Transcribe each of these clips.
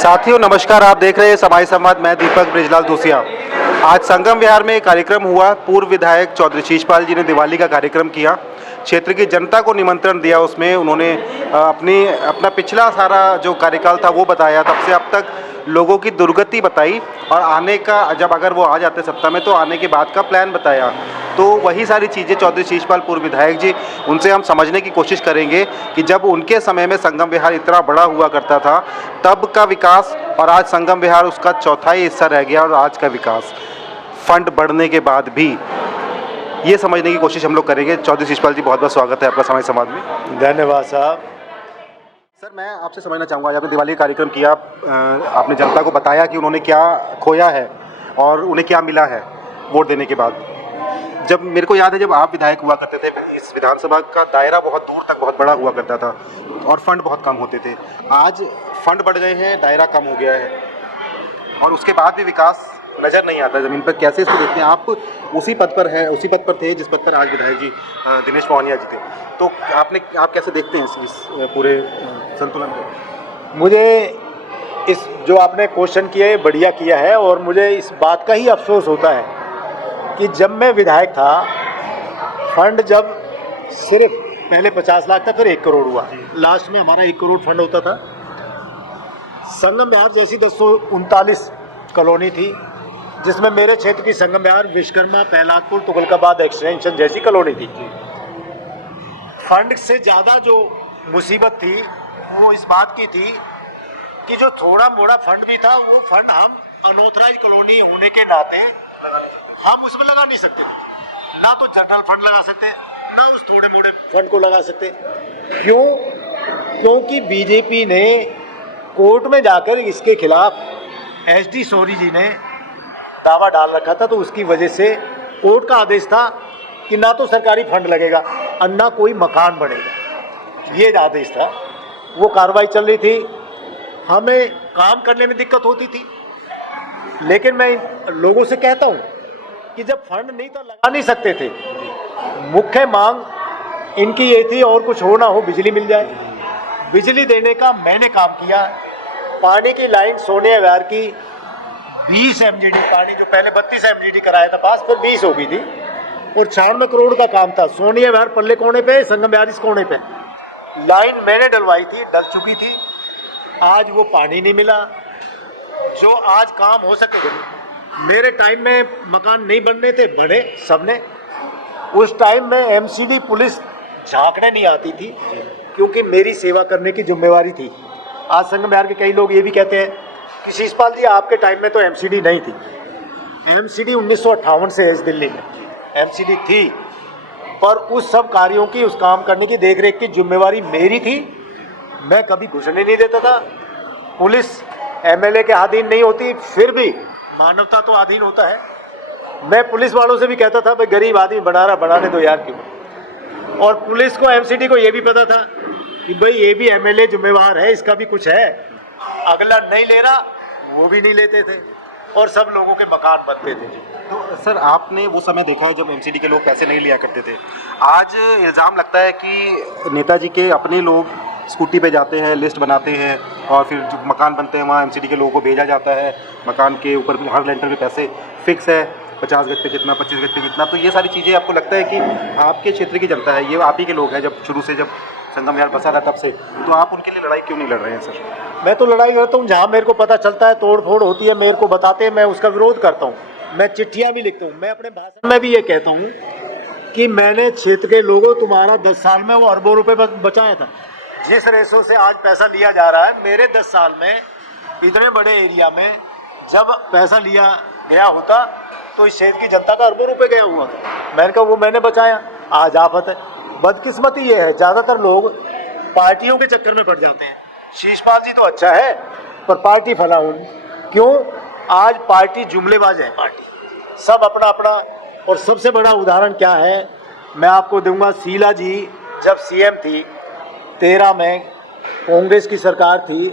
साथियों नमस्कार, आप देख रहे हैं समाई संवाद। मैं दीपक ब्रिजलाल दूसिया। आज संगम विहार में एक कार्यक्रम हुआ। पूर्व विधायक चौधरी शीशपाल जी ने दिवाली का कार्यक्रम किया, क्षेत्र की जनता को निमंत्रण दिया। उसमें उन्होंने अपना पिछला सारा जो कार्यकाल था वो बताया, तब से अब तक लोगों की दुर्गति बताई और आने का, जब अगर वो आ जाते सत्ता में तो आने के बाद का प्लान बताया। तो वही सारी चीज़ें चौधरी शीशपाल पूर्व विधायक जी, उनसे हम समझने की कोशिश करेंगे कि जब उनके समय में संगम विहार इतना बड़ा हुआ करता था तब का विकास, और आज संगम विहार उसका चौथाई हिस्सा रह गया और आज का विकास फंड बढ़ने के बाद भी, ये समझने की कोशिश हम लोग करेंगे। चौधरी शीशपाल जी, बहुत बहुत स्वागत है आपका समाई समाज में। धन्यवाद साहब। सर, मैं आपसे समझना चाहूँगा, आज आपने दिवाली का कार्यक्रम किया, आपने जनता को बताया कि उन्होंने क्या खोया है और उन्हें क्या मिला है वोट देने के बाद। जब मेरे को याद है, जब आप विधायक हुआ करते थे, इस विधानसभा का दायरा बहुत दूर तक बहुत बड़ा हुआ करता था और फंड बहुत कम होते थे। आज फंड बढ़ गए हैं, दायरा कम हो गया है और उसके बाद भी विकास नज़र नहीं आता ज़मीन पर। कैसे इसको देखते हैं आप? उसी पद पर थे जिस पद पर आज विधायक जी दिनेश मोहनिया जी थे। तो आप कैसे देखते हैं इस पूरे संतुलन को? मुझे इस जो आपने क्वेश्चन किया है बढ़िया किया है, और मुझे इस बात का ही अफसोस होता है कि जब मैं विधायक था, फंड जब सिर्फ पहले 50 लाख था, फिर 1 करोड़ हुआ, लास्ट में हमारा 1 करोड़ फंड होता था। संगम विहार जैसी 239 कॉलोनी थी, जिसमें मेरे क्षेत्र की संगम विहार, विश्वकर्मा, पहलादपुर, तुगलकाबाद एक्सटेंशन जैसी कॉलोनी थी। फंड से ज़्यादा जो मुसीबत थी वो इस बात की थी कि जो थोड़ा मोड़ा फंड भी था, वो फंड हम अनऑथराइज कॉलोनी होने के नाते हम उसमें लगा नहीं सकते थे। ना तो जनरल फंड लगा सकते, ना उस थोड़े मोड़े फंड को लगा सकते। क्यों? क्योंकि बीजेपी ने कोर्ट में जाकर इसके खिलाफ एसडी सौरी जी ने दावा डाल रखा था, तो उसकी वजह से कोर्ट का आदेश था कि ना तो सरकारी फंड लगेगा और ना कोई मकान बनेगा, ये आदेश था। वो कार्रवाई चल रही थी, हमें काम करने में दिक्कत होती थी। लेकिन मैं लोगों से कहता हूँ कि जब फंड नहीं तो लगा नहीं सकते थे। मुख्य मांग इनकी ये थी, और कुछ हो ना हो बिजली मिल जाए। बिजली देने का मैंने काम किया। पानी की लाइन सोनिया विहार की 20 MGD पानी, जो पहले 32 MGD कराया था पास, फिर 20 हो गई थी, और 96 करोड़ का काम था। सोनिया विहार पल्ले कोने पे, संगम विहार इस कोने पे लाइन मैंने डलवाई थी, डल चुकी थी। आज वो पानी नहीं मिला जो आज काम हो सके। मेरे टाइम में मकान नहीं बनने थे, बने सबने। उस टाइम में MCD पुलिस झांकने नहीं आती थी, क्योंकि मेरी सेवा करने की जिम्मेवारी थी। आज संगम विहार के कई लोग ये भी कहते हैं कि शीशपाल जी, आपके टाइम में तो MCD नहीं थी। MCD 1958 से है दिल्ली में, MCD थी, पर उस सब कार्यों की, उस काम करने की देखरेख की जिम्मेवारी मेरी थी। मैं कभी घुसने नहीं देता था। पुलिस MLA के अधीन नहीं होती, फिर भी मानवता तो अधीन होता है। मैं पुलिस वालों से भी कहता था, भाई गरीब आदमी बना रहा, बनाने दो यार, क्यों। और पुलिस को, MCD को ये भी पता था कि भाई ये भी MLA जिम्मेवार है, इसका भी कुछ है। अगला नहीं ले रहा, वो भी नहीं लेते थे, और सब लोगों के मकान बनते थे। तो सर, आपने वो समय देखा है जब MCD के लोग पैसे नहीं लिया करते थे। आज इल्ज़ाम लगता है कि नेताजी के अपने लोग स्कूटी पे जाते हैं, लिस्ट बनाते हैं, और फिर जो मकान बनते हैं वहाँ MCD के लोगों को भेजा जाता है। मकान के ऊपर हर लेंटर में पैसे फिक्स है, 50 गज पे कितना, 25 गज पे कितना। तो ये सारी चीज़ें आपको लगता है कि आपके क्षेत्र की जनता है, ये आप ही के लोग हैं, जब शुरू से जब संगम विहार बसा था तब से, तो आप उनके लिए लड़ाई क्यों नहीं लड़ रहे हैं सर? मैं तो लड़ाई करता हूँ, जहाँ मेरे को पता चलता है तोड़ फोड़ होती है, मेरे को बताते हैं, मैं उसका विरोध करता हूँ। मैं चिट्ठियाँ भी लिखता हूँ। मैं अपने भाषण में भी ये कहता हूँ कि मैंने क्षेत्र के लोगों, तुम्हारा 10 साल में वो अरबों रुपए बचाया था। जिस रेशो से आज पैसा लिया जा रहा है, मेरे 10 साल में इतने बड़े एरिया में जब पैसा लिया गया होता तो इस क्षेत्र की जनता का अरबों रुपए गया हुआ। मैंने कहा वो मैंने बचाया। आज आफत है। बदकिस्मती ये है, ज़्यादातर लोग पार्टियों के चक्कर में पड़ जाते हैं। शीशपाल जी तो अच्छा है, पर पार्टी फलाऊं क्यों? आज पार्टी जुमलेबाज है, पार्टी सब अपना अपना। और सबसे बड़ा उदाहरण क्या है, मैं आपको दूंगा। शीला जी जब CM थी, 13 में कांग्रेस की सरकार थी,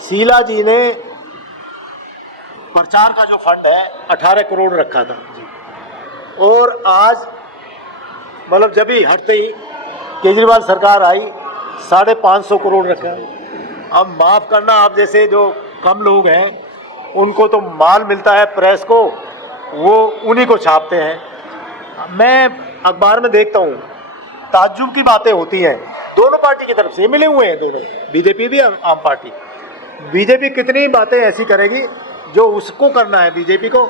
शीला जी ने प्रचार का जो फंड है 18 करोड़ रखा था, और आज मतलब जब ही हटते ही केजरीवाल सरकार आई, 550 करोड़ रखा। अब माफ़ करना, आप जैसे जो कम लोग हैं, उनको तो माल मिलता है प्रेस को, वो उन्हीं को छापते हैं। मैं अखबार में देखता हूँ, ताज्जुब की बातें होती हैं दोनों पार्टी की तरफ से, मिले हुए हैं दोनों, बीजेपी भी आम पार्टी। बीजेपी कितनी बातें ऐसी करेगी जो उसको करना है बीजेपी को,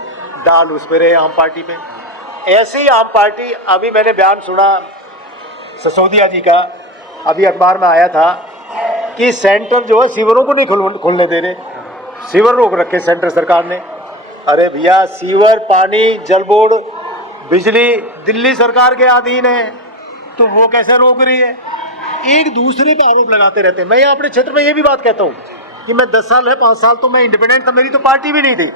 डाल उस पर है आम पार्टी पे। ऐसी आम पार्टी, अभी मैंने बयान सुना सिसोदिया जी का, अभी अखबार में आया था कि सेंटर जो है सीवरों को नहीं खोलने दे रहे, सीवर रोक रखे सेंटर सरकार ने। अरे भैया, सीवर, पानी, जल बोर्ड, बिजली दिल्ली सरकार के अधीन है, तो वो कैसे रोक रही है? एक दूसरे पे आरोप लगाते रहते हैं। मैं यहाँ अपने क्षेत्र में ये भी बात कहता हूँ कि मैं 10 साल है, 5 साल तो मैं इंडिपेंडेंट था, मेरी तो पार्टी भी नहीं थी।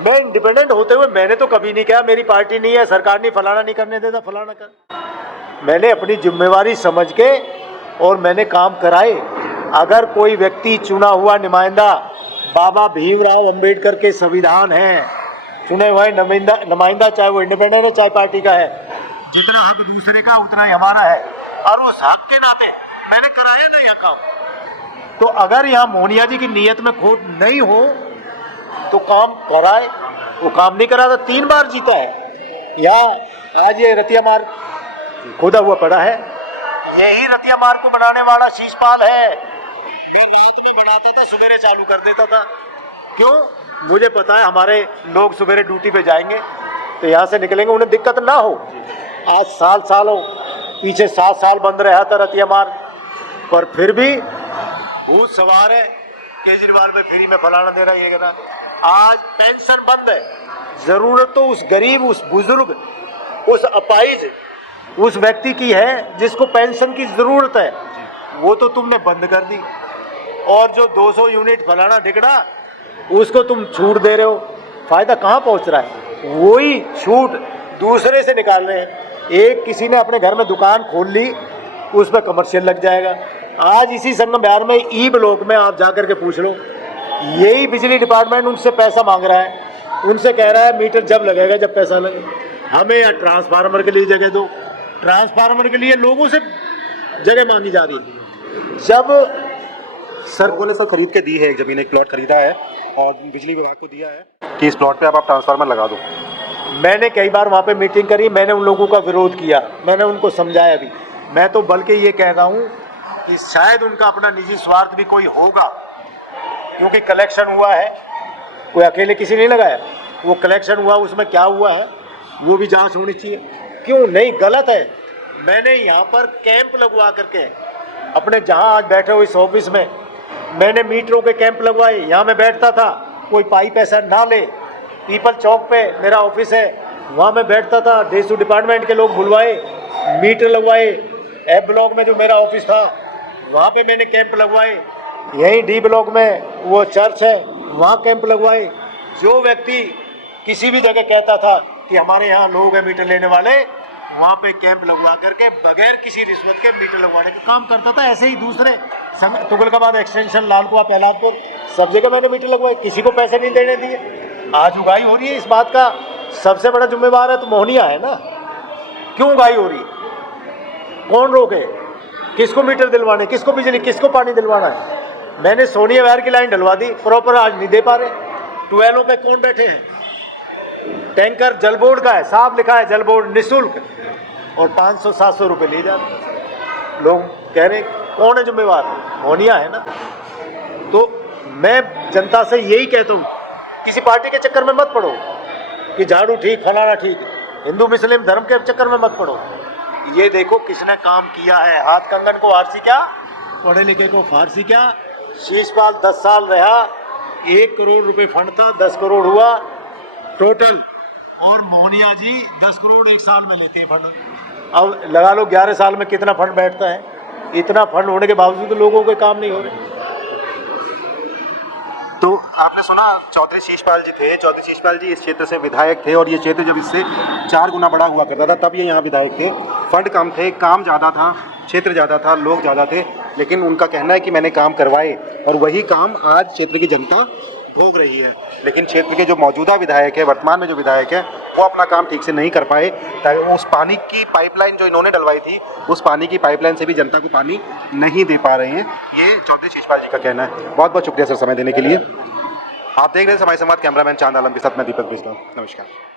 मैं इंडिपेंडेंट होते हुए मैंने तो कभी नहीं कहा मेरी पार्टी नहीं है, सरकार नहीं, फलाना नहीं करने देता, फलाना कर। मैंने अपनी जिम्मेवारी समझ के और मैंने काम कराए। अगर कोई व्यक्ति चुना हुआ नुमाइंदा, बाबा भीमराव अंबेडकर के संविधान है, चुने हुए नुमाइंदा, चाहे वो इंडिपेंडेंट है चाहे पार्टी का है, जितना हक दूसरे का उतना ही हमारा है, और उस हक के नाते मैंने कराया ना यह काम। तो अगर यहाँ मोहनिया जी की नीयत में खोट नहीं हो तो काम कराए। वो काम नहीं करा था, 3 बार जीता है। यहाँ आज ये रतिया मार्ग खोदा हुआ पड़ा है, यही रतिया मार्ग को बनाने वाला शीशपाल है। बनाता था, सवेरे चालू कर देता था। क्यों? मुझे पता है हमारे लोग सवेरे ड्यूटी पे जाएंगे तो यहाँ से निकलेंगे, उन्हें दिक्कत ना हो। आज साल हो, पीछे 7 साल बंद रहा था रतिया मार्ग, पर फिर भी भूत सवार है, केजरीवाल में फ्री में फलाना दे रहा है, ये करा। आज पेंशन बंद है। जरूरत तो उस गरीब, उस बुजुर्ग, उस अपाहिज, उस व्यक्ति की है जिसको पेंशन की जरूरत है, वो तो तुमने बंद कर दी। और जो 200 यूनिट फलाना ढिकना, उसको तुम छूट दे रहे हो। फायदा कहाँ पहुंच रहा है? वही छूट दूसरे से निकाल रहे हैं। एक किसी ने अपने घर में दुकान खोल ली, उस पर कमर्शियल लग जाएगा। आज इसी संगम बिहार में ई ब्लॉक में आप जाकर के पूछ लो, यही बिजली डिपार्टमेंट उनसे पैसा मांग रहा है, उनसे कह रहा है मीटर जब लगेगा जब पैसा लगे, हमें या ट्रांसफार्मर के लिए जगह दो। ट्रांसफार्मर के लिए लोगों से जगह मांगी जा रही है। जब लोगों ने सब खरीद के दी है, एक जमीन, एक प्लॉट खरीदा है और बिजली विभाग को दिया है कि इस प्लॉट पे आप ट्रांसफार्मर लगा दो। मैंने कई बार वहाँ पे मीटिंग करी, मैंने उन लोगों का विरोध किया, मैंने उनको समझाया भी। मैं तो बल्कि ये कह रहा हूँ कि शायद उनका अपना निजी स्वार्थ भी कोई होगा, क्योंकि कलेक्शन हुआ है, कोई अकेले किसी नहीं लगाया, वो कलेक्शन हुआ, उसमें क्या हुआ है वो भी जांच होनी चाहिए। क्यों नहीं? गलत है। मैंने यहाँ पर कैंप लगवा करके अपने, जहाँ आज बैठे हो इस ऑफिस में, मैंने मीटरों के कैंप लगवाए। यहाँ मैं बैठता था, कोई पाई पैसा ना ले। पीपल चौक पे मेरा ऑफिस है, वहाँ मैं बैठता था, डेसू डिपार्टमेंट के लोग बुलवाए, मीटर लगवाए। एफ ब्लॉक में जो मेरा ऑफिस था, वहाँ पे मैंने कैंप लगवाए। यहीं डी ब्लॉक में वो चर्च है, वहाँ कैंप लगवाए। जो व्यक्ति किसी भी जगह कहता था कि हमारे यहाँ लोग हैं मीटर लेने वाले, वहाँ पे कैंप लगवा करके बगैर किसी रिश्वत के मीटर लगवाने का काम करता था। ऐसे ही दूसरे तुगलकाबाद एक्सटेंशन, लालकुआ, प्रहलादपुर, सब जगह मैंने मीटर लगवाए, किसी को पैसे नहीं देने दिए। आज उगाही हो रही है, इस बात का सबसे बड़ा जिम्मेवार है तो मोहनिया है ना। क्यों उगाही हो रही? कौन रोके? किसको मीटर दिलवाने, किसको बिजली, किसको पानी दिलवाना है? मैंने सोनिया विहार की लाइन डलवा दी, प्रॉपर आज नहीं दे पा रहे। ट्यूबवेलों पे कौन बैठे हैं? टैंकर जल बोर्ड का है, साफ लिखा है जल बोर्ड निःशुल्क, और 500-700 रुपये लिए जाते हैं। लोग कह रहे कौन है जिम्मेवार? मोहनिया है ना। तो मैं जनता से यही कहता हूँ, किसी पार्टी के चक्कर में मत पड़ो कि झाड़ू ठीक, फलाना ठीक, हिंदू मुस्लिम धर्म के चक्कर में मत पड़ो। ये देखो किसने काम किया है। हाथ कंगन को आरसी क्या, पढ़े लिखे को फारसी क्या। शीशपाल 10 साल रहा, 1 करोड़ रुपए फंड था, 10 करोड़ हुआ टोटल, और मोहनिया जी 10 करोड़ 1 साल में लेते हैं फंड। अब लगा लो 11 साल में कितना फंड बैठता है। इतना फंड होने के बावजूद तो लोगों के काम नहीं हो रहे। तो आपने सुना चौधरी शीशपाल जी थे, चौधरी शीशपाल जी इस क्षेत्र से विधायक थे, और ये क्षेत्र जब इससे 4 गुना बड़ा हुआ करता था तब ये यहाँ विधायक थे। फंड कम थे, काम ज़्यादा था, क्षेत्र ज़्यादा था, लोग ज़्यादा थे, लेकिन उनका कहना है कि मैंने काम करवाए, और वही काम आज क्षेत्र की जनता भोग रही है। लेकिन क्षेत्र के जो मौजूदा विधायक है, वर्तमान में जो विधायक है, वो अपना काम ठीक से नहीं कर पाए, ताकि उस पानी की पाइपलाइन जो इन्होंने डलवाई थी, उस पानी की पाइपलाइन से भी जनता को पानी नहीं दे पा रहे हैं। ये चौधरी शीशपाल जी का कहना है। बहुत बहुत शुक्रिया सर समय देने के लिए। आप देख रहे हैं समय संवाद, कैमरामैन चांद आलम के साथ मैं दीपक बिजलाल। नमस्कार।